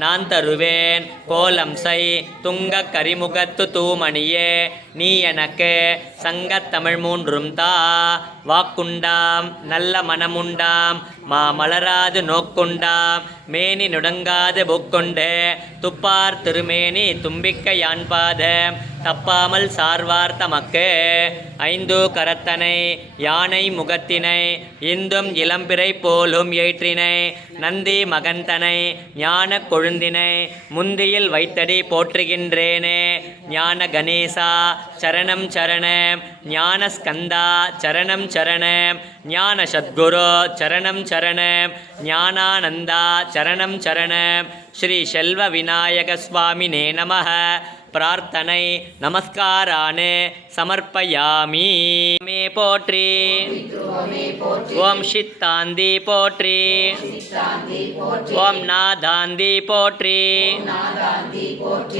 நான் தருவேன் கோலம் செய் துங்கக் கரிமுகத்து தூமணியே நீ எனக்கு சங்கத்தமிழ் மூன்றும் தா. வாக்குண்டாம் நல்ல மனமுண்டாம் மாமலராது நோக்குண்டாம் மேனி நுடங்காது புக்கொண்டு துப்பார் திருமேனி தும்பிக்க யான்பாத தப்பாமல் சார்வார் தமக்கு. ஐந்து கரத்தனை யானை முகத்தினை இந்தும் இளம்பிறை போலும் ஏற்றினை நந்தி மகந்தனை ஞான கொழுந்தினை முந்தியில் வைத்தடி போற்றுகின்றேனே. ஞான கணேசா சரணம் சரணம், ஞான ஸ்கந்தா சரணம் சரணம், ஞான சத்குரு சரணம் சரணம், ஞானானந்தா சரணம் சரணம். ஸ்ரீ செல்வ விநாயக சுவாமினே நமः. பிரார்த்தனை நமஸ்காரானே சமர்ப்பயாமி. மே போற்றி ஓம் சித்தாந்தி போற்றி ஓம் நாதாந்தி போற்றி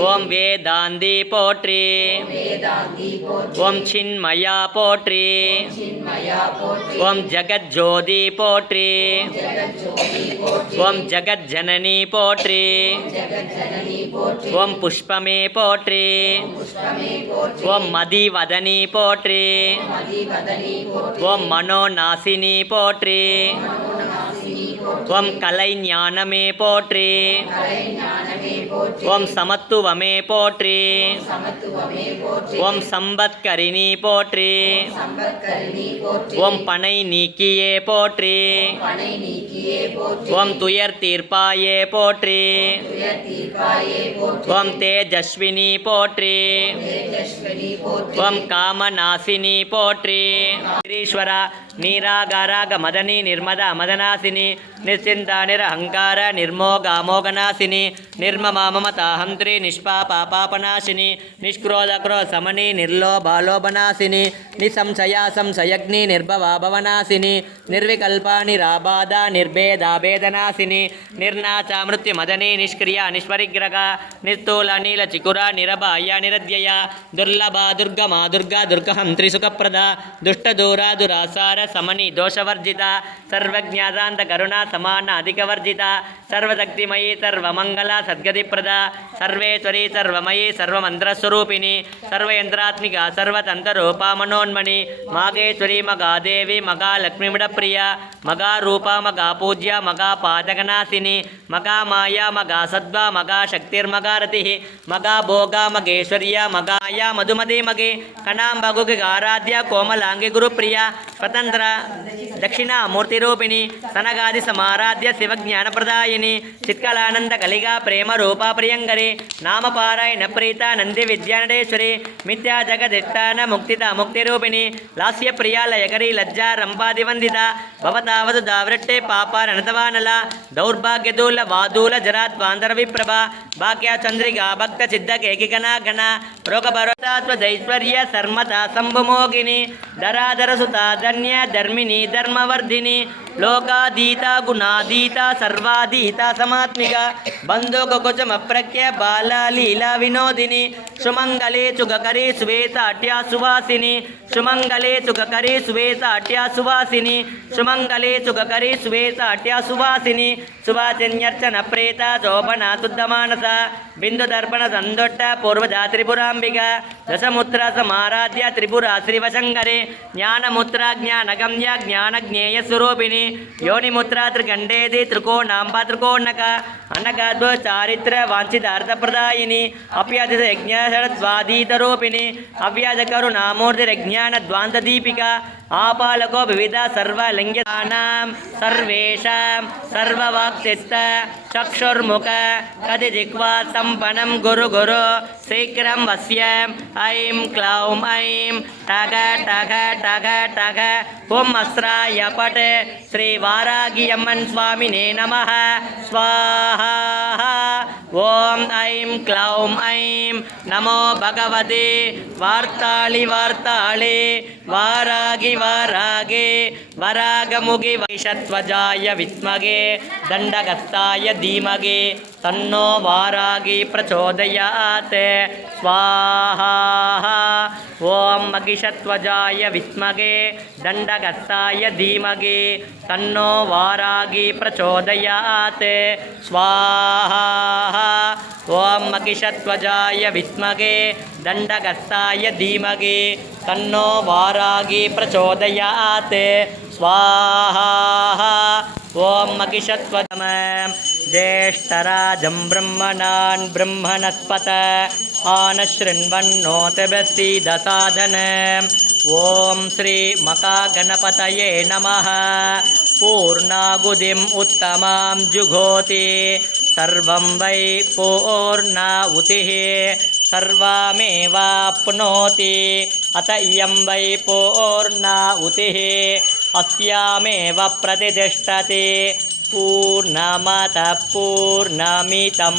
ஓம் வேதாந்தி போற்றி ஓம் சின்மயா போற்றி ஓம் ஜகஜ்ஜோதி போற்றி ஓம் ஜகஜ்ஜனனி போற்றி ஓம் புஷ்பமே போற்றி ஓம் மதிவதனி போற்றி ஓம் மனோநாசினி போற்றி ஓம் கலை ஞானமே போற்றி ஓம் சமத்துவமே போற்றி ஓம் சம்பத்கரிணி போற்றி ஓம் பனை நீக்கியே போற்றி ஓம் துயர் தீர்ப்பாயே போற்றி ஓம் தேஜஸ்வினி போற்றி ஓம் காமநாசினி போற்றி. ஈஸ்வர நீராகாராக மதனி நிர்மத மதநாசினி நிச்சிந்தா நிரஹங்கார நிர்மோக அமோகநாசினி ನಿರ್ಮಮಾಮಮತಾಹಂತ್ರಿ ನಿಷ್ಪಾಪಾಪಾಪನಾಶಿನಿ ನಿಷ್ಕ್ರೋಧಕ್ರೋ ಸಮನಿ ನಿರ್ಲೋಭಾಲೋಭನಾಶಿನಿ ನಿಸಂಶಯ ಸಂಶಯಗ್ನಿ ನಿರ್ಭವಾಭವನಾಶಿನಿ ನಿರ್ವಿಕಲ್ಪ ನಿರಾಬಾಧ ನಿರ್ಭೇದಾಭೇದನಾಶಿನಿ ನಿರ್ನಾಚ ಮೃತ್ಯುಮದನಿ ನಿಷ್ಕ್ರಿಯ ನಿಷ್ಪರಿಗ್ರಹ ನಿಸ್ತೂಲ ನೀಲ ಚಿಕುರ ನಿರಭಾಯ ನಿರದ್ಯಯ ದುರ್ಲಭ ದುರ್ಗಮ ದುರ್ಗಾ ದುರ್ಗಹಂತ್ರಿ ಸುಖಪ್ರದ ದುಷ್ಟ ದೂರ ದುರಾಸಾರ ಸಮನಿ ದೋಷವರ್ಜಿತ ಸರ್ವಜ್ಞಾತಾಂತ ಕರುಣಾ ಸಮಾನ ಅಧಿಕವರ್ಜಿತ ಸರ್ವಶಕ್ತಿಮಯಿ ಸರ್ವಮಂಗಲ ಸದ್ಗತಿಪ್ರದ ಸರ್ವೇಶ್ವರಿ ಸರ್ವಮಯಿ ಸರ್ವಮಂತ್ರಸ್ವರೂಪಿಣಿ ಸರ್ವಯಂತ್ರಾತ್ಮಿಕ ಸರ್ವತಂತ್ರರೂಪ ಮನೋನ್ಮಣಿ ಮಾಗೇಶ್ವರಿ ಮಗಾದೇವಿ ಮಗಾಲಕ್ಷ್ಮಿಮಿಡಪ್ರಿಯ ಮಗಾರೂಪ ಮಗಾ ಪೂಜ್ಯ ಮಗಾ ಪಾದಕನಾಶಿನಿ ಮಗಾ ಮಾಯಾ ಮಗಾ ಸದ್ವಾ ಮಗಾ ಶಕ್ತಿರ್ಮಗಾರತಿ ಮಗಾ ಭೋಗ ಮಗೇಶ್ವರ್ಯ ಮಗಾಯ ಮಧುಮತಿ ಮಗೆ ಕಣಾಂಬಗುಗೆ ಆರಾಧ್ಯ ಕೋಮಲಾಂಗಿ ಗುರುಪ್ರಿಯ ಸ್ವತಂತ್ರ ದಕ್ಷಿಣ ಮೂರ್ತಿರೂಪಿಣಿ ಸನಗಾದಿ ಸಮಾರಾಧ್ಯ ಶಿವಜ್ಞಾನಪ್ರದಾಯಿನಿ ಚಿತ್ಕಲಾನಂದ ಕಲಿಗಾ ಪ್ರೇಮ ರೂಪಾ ಪ್ರಿಯಂಗರಿ ನಾಮಪಾರಾಯಣ ಪ್ರೀತ ನಂದಿ ವಿದ್ಯಾನಡೇಶ್ವರಿ ಮಿಥ್ಯಾ ಜಗದಿಷ್ಟಾನ ಮುಕ್ತಿತ ಮುಕ್ತಿರೂಪಿಣಿ ಲಾಸ್ಯ ಪ್ರಿಯ ಲಯಕರಿ ಲಜ್ಜಾ ರಂಪಾದಿ ವಂದಿತ ಭವತಾವದು ದಾವೃಟ್ಟೆ ಪಾಪ ರಣತವಾನಲ ದೌರ್ಭಾಗ್ಯದೂಲ ವಾದೂಲ ಜರಾತ್ವಾಂತರ ವಿಪ್ರಭ ಭಾಗ್ಯ ಚಂದ್ರಿಕಾ ಭಕ್ತ ಸಿದ್ಧ ಕೇಕಿಕನಾ ಗಣ ರೋಗ ಭರೋತಾತ್ವದೈಶ್ವರ್ಯ ಸರ್ಮತಾ ಸಂಭುಮೋಗಿನಿ ಧರಾಧರ ಸುತ ಧನ್ಯ ಧರ್ಮಿಣಿ ಧರ್ಮವರ್ಧಿನಿ ಲೋಕಾಧೀತ ಗುಣಾಧೀತ ಸರ್ವಾಧೀತ ಸಮಾತ್ಮಿಕ ಬಂಧು ಕುಚಮ ಪ್ರಖ್ಯ ಬಾಲ ಲೀಲಾ ವಿನೋದಿನಿ ಸುಮಂಗಲೇ ಸುಖಕರಿ ಶ್ವೇತಾಟ್ಯ ಸುವಾಸಿನಿ ಸುಮಂಗಲೇ ಸುಖಕರಿ ಶ್ವೇತಾಟ್ಯ ಸುವಾಸಿನಿ ಸುಮಂಗಲೇ ಸುಖಕರಿ ಶ್ವೇತಾಟ್ಯ ಸುವಾಸಿನಿ ಸುವಾಸಿನ್ಯರ್ಚನ ಪ್ರೇತ ಶೋಭನ ಶುದ್ಧಮಾನಸ ಬಿಂದು ದರ್ಪಣ ಸಂದೊಟ್ಟ ಪೂರ್ವಜಾ ತ್ರಿಪುರಾಂಬಿಕ ದಶಮುತ್ರ ಸಮಾರಾಧ್ಯ ತ್ರಿಪುರ ಶ್ರೀವಶಂಕರಿ ಜ್ಞಾನಮುತ್ರ ಜ್ಞಾನಗಮ್ಯ ಜ್ಞಾನಜ್ಞೇಯ ಸ್ವರೂಪಿಣಿ ಯೋನಿಮುತ್ರ ತ್ರಿಗಂಡೇದಿ ತ್ರಿಕೋಣಾಂಬ ತ್ರಿಕೋಣಕ ಅನಗಾದ್ವ ಚಾರಿತ್ರ ವಾಂಛಿತಾರ್ಥಪ್ರದಾಯಿನಿ ಅಪ್ಯಾಜಿತ ಯಜ್ಞಾಧೀತರೂಪಿಣಿ ಅವ್ಯಾಜ ಕರುಣಾಮೂರ್ತಿರಜ್ಞಾನ ದ್ವಾಂತದೀಪಿಕ ಆಪಾಲಕೋ ವಿವಿಧ ಸರ್ವಲಿಂಗ್ಯಾನಾಂ ಸರ್ವೇಷಾಂ ಸರ್ವವಾಕ್ತಿಸ್ಥ ಚಕ್ಷುರ್ಮುಖ ಕದಿ ಜಿಹ್ವಾ ಸಂಪನ್ನಂ ಗುರು ಗುರು ಶೀಘ್ರಂ ವಶ್ಯಂ ಐಂ ಕ್ಲೌಂ ಐಂ ಟಗ ಟಗ ಟಗ ಟಗ ಓಂ ಅಸ್ರಾಯ ಪಟ್ ಶ್ರೀ ವಾರಾಗಿಯಮ್ಮನ್ ಸ್ವಾಮಿನೇ ನಮಃ ಸ್ವಾಹಾ. ஓம் ஐம் க்ளௌம் ஐம் நமோ பகவதே வார்த்தாளி வார்த்தாளே வாராகி வாராகே வராகமுகி வைஷத்வஜாய வித்மகே தண்டகஸ்தாய தீமகே தன்னோ வாராகி பிரச்சோதயாத் ஸ்வாஹா ஓம் மகிஷத்வஜாய வித்மகே தண்டகஸ்தாய தீமகே தன்னோ வாராகி பிரச்சோதயாத் ஸ்வாஹா ஓம் மகிஷத்வஜாய வித்மகே தண்டகஸ்தாய தீமகே தன்னோ வாராகி பிரச்சோதயாத் ஸ்வாஹா ஓம் மகிஷத்வஜம ज्येष्ठराजं ब्रह्मणान् ब्रह्मणस्पत आनशृण्वन्नोतिभिस्सीदसाधनम् ॐ श्रीमकागणपतये नमः पूर्णाहुतिम् उत्तमां जुहोति सर्वं वै पूर्णाहुतिः सर्वमेवाप्नोति अत इयं वै पूर्णाहुतिः अस्यामेव प्रतिष्ठति पूर्णमतः पूर्णमिदं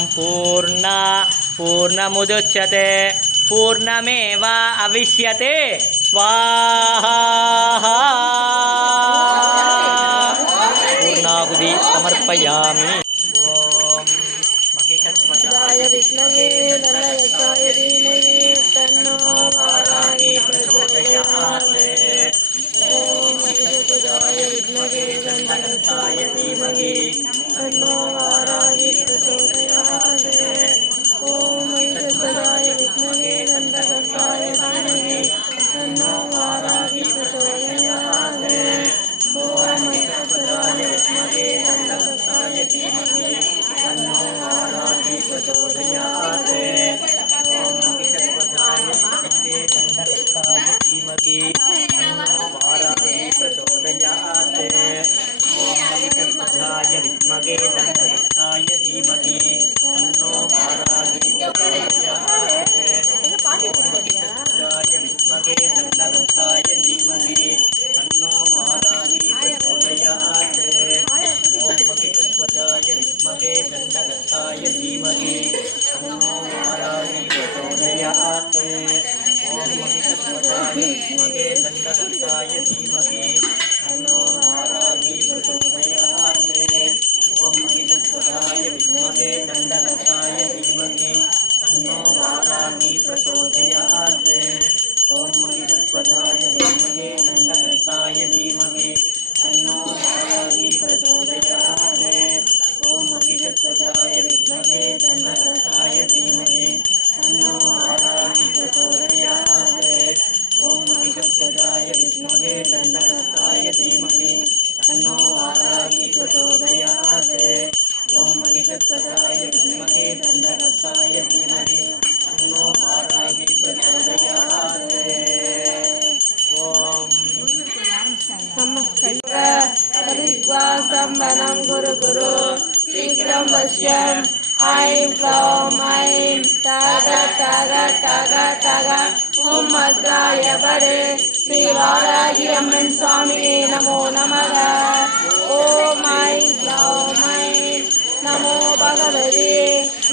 पूर्णमुदच्यते पूर्णमेव अविष्यते स्वाहा पूर्णाहुति समर्पयामि ओम मगिषध्वजाय विद्महे दण्डहस्ताय धीमहि तन्नो वाराहि प्रचोदयात् ओम मगिषध्वजाय विद्महे दण्डहस्ताय धीमहि तन्नो वाराहि प्रचोदयात् ओम मगिषध्वजाय विद्महे दण्डहस्ताय धीमहि तन्नो वाराहि प्रचोदयात् ओम मगिषध्वजाय विद्महे दण्डहस्ताय धीमहि तन्नो वाराहि प्रचोदयात् ओम मगिषध्वजाय विद्महे दण्डहस्ताय धीमहि तन्नो वाराहि प्रचोदयात् ओम मगिषध्वजाय विद्महे दण्डहस्ताय धीमहि तन्नो वाराहि प्रचोदयात् ओम मगिषध्वजाय विद्महे दण्डहस्ताय धीमहि तन्नो वाराहि प्रचोदयात् ओम मगिषध्वजाय विद्महे दण्डहस्ताय धीमहि तन्नो वाराहि प्रचोदयात् ओम मगिषध्वजाय विद्महे दण्डहस्ताय धीमहि तन्नो वाराहि प्रचोदयात् ओम मगिषध्वजाय विद्महे दण्डहस्ताय धीमहि तन्नो वाराहि प्रचोदयात् ओम मगिषध्वजाय विद्महे दण्डहस्ताय धीमहि तन्नो वाराहि प्रचोदयात् ओम मगिषध्वजाय विद्महे दण्डहस्ताय धीमहि तन्नो वाराहि प्रचोदयात् ओम मगिषध्वजाय विद्महे दण्डहस्ताय धीमहि तन्नो वाराहि प्रचोदयात् ओम मगिषध्वजाय विद्महे दण्डहस्ताय धीमहि तन्नो वाराहि प्रचोदयात् ओम सम्बनं गुरु गुरु शीघ्रं पश्यम् ऐं क्लौं ऐं तग तग तग तग ॐ वज्राय परे श्रीवाराहि अम्मन् स्वामिने नमो नमः ॐ ऐं क्लौं ऐं नमो भगवते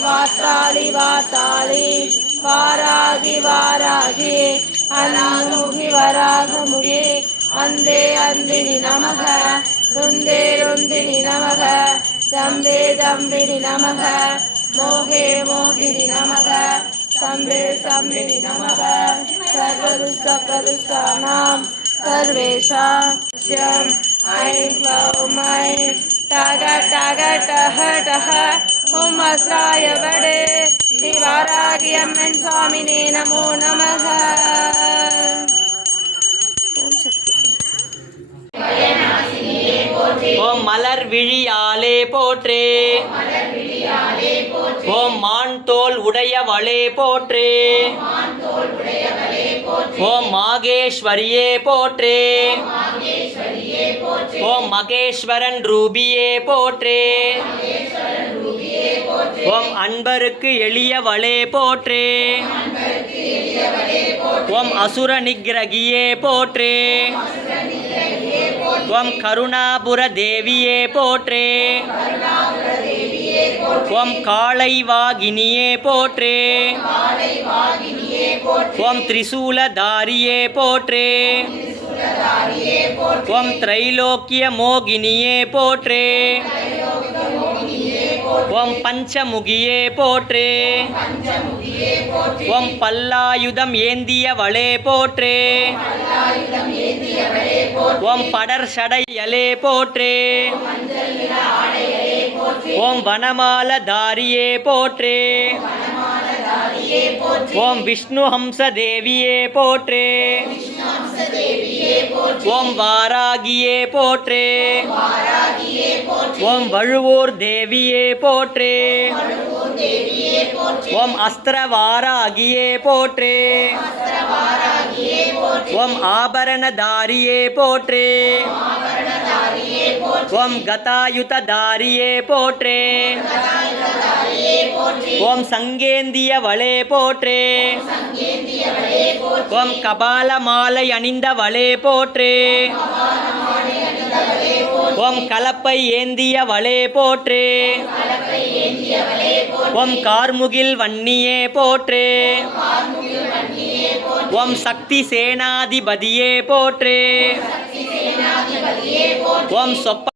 वाताळि वाताळि वाराहि वाराहि अनामुखि वराहमुखि अंदे अंदिनि नमः रुंदे रुंदिनि नमः दम्बे दम्बिनि नमः मोहे मोहिनि नमः सम्बे सम्बिनि नमः सर्वदुष्टप्रदुष्टानां सर्वेषां शं ऐं क्लौं ऐं टग टग टह टह ॐ वज्राय वडे श्रीवाराहि अम्मन् स्वामिने नमो नमः ஓம் மலர் விழியாலே போற்றே ஓம் மான் தோல் உடையவளே போற்றே ஓம் மாகேஸ்வரியே போற்றே ஓம் மகேஸ்வரன் ரூபியே போற்றே ஓம் அன்பருக்கு எளியவளே போற்றே ஓம் அசுர நிகிரகியே போற்றே ஓம் கருணாபுர தேவியே போற்றே ஓம் காளைவாகினியே போற்றே. ஓம் திரிசூலதாரியே போற்றே. ஓம் திரைலோக்கிய மோகினியே போற்றே. ஓம் பஞ்சமுகியே போற்றே. ஓம் பல்லாயுதம் ஏந்தியவளே போற்றே. ஓம் படர் சடையலே போற்றே. ஓம் வனமாலதாரியே போற்றே. ஓம் விஷ்ணு ஹம்ச தேவியே போற்றே. ஓம் வாராகியே போற்றே. ஓம் வழுவூர் தேவியே போற்றே. ஓம் அஸ்திரவாராகியே போற்றே. ஓம் ஆபரணதாரியே போற்றே. ஓம் கதாயுததாரியே போற்றே. ஓம் சங்கேந்தியவளே போற்றே. ஓம் கபாலமாலை அணிந்தவளே போற்றே. ஓம் கலப்பை ஏந்தியவளே போற்றே. ஓம் கார்முகில் வன்னியே போற்றே. ஓம் சக்தி சேனாதிபதியே போற்றே. ஓம் சொப்ப